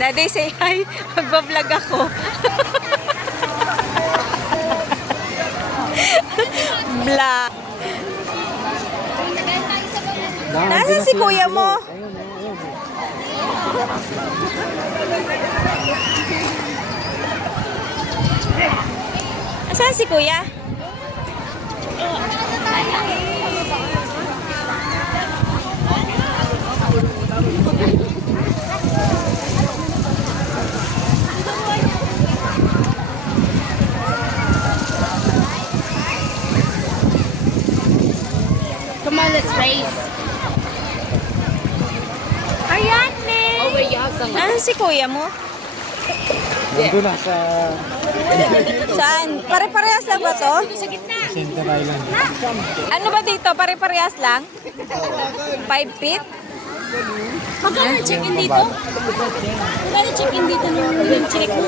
Daddy, say hi. Magbablog ako. Vlog. Nasaan si kuya mo? Nasaan si kuya? Come on, let's race. Ayan, Nick. Oh, wait, you have some. Nasaan si kuya mo? Nandun na sa Saan? Pare-parehas lang ba to? Center Island. Ano ba dito? Pare-parehas lang? 5 feet? Magkano check-in dito? Magkano check-in dito nung check mo?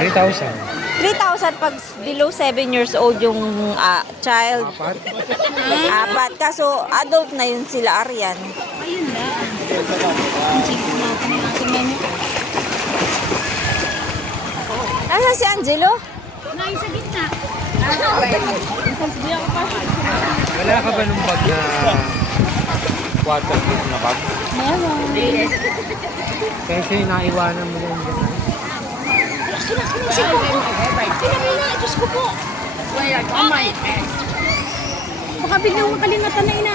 3,000. 3,000 pag below 7 years old yung child. Apat. Apat. Kaso adult na yun sila, Arian. Ayun na. Ang check-in natin yung ating menu. Nasaan si Angelo? Nais sa gitna. Wala ka ba nung bag na waterproof na bag? Meron. Kasi naiwanan mo lang dyan. Kinakinisip ko po. Pinamila. Diyos ko po. Baka biglang makalingatan na ina.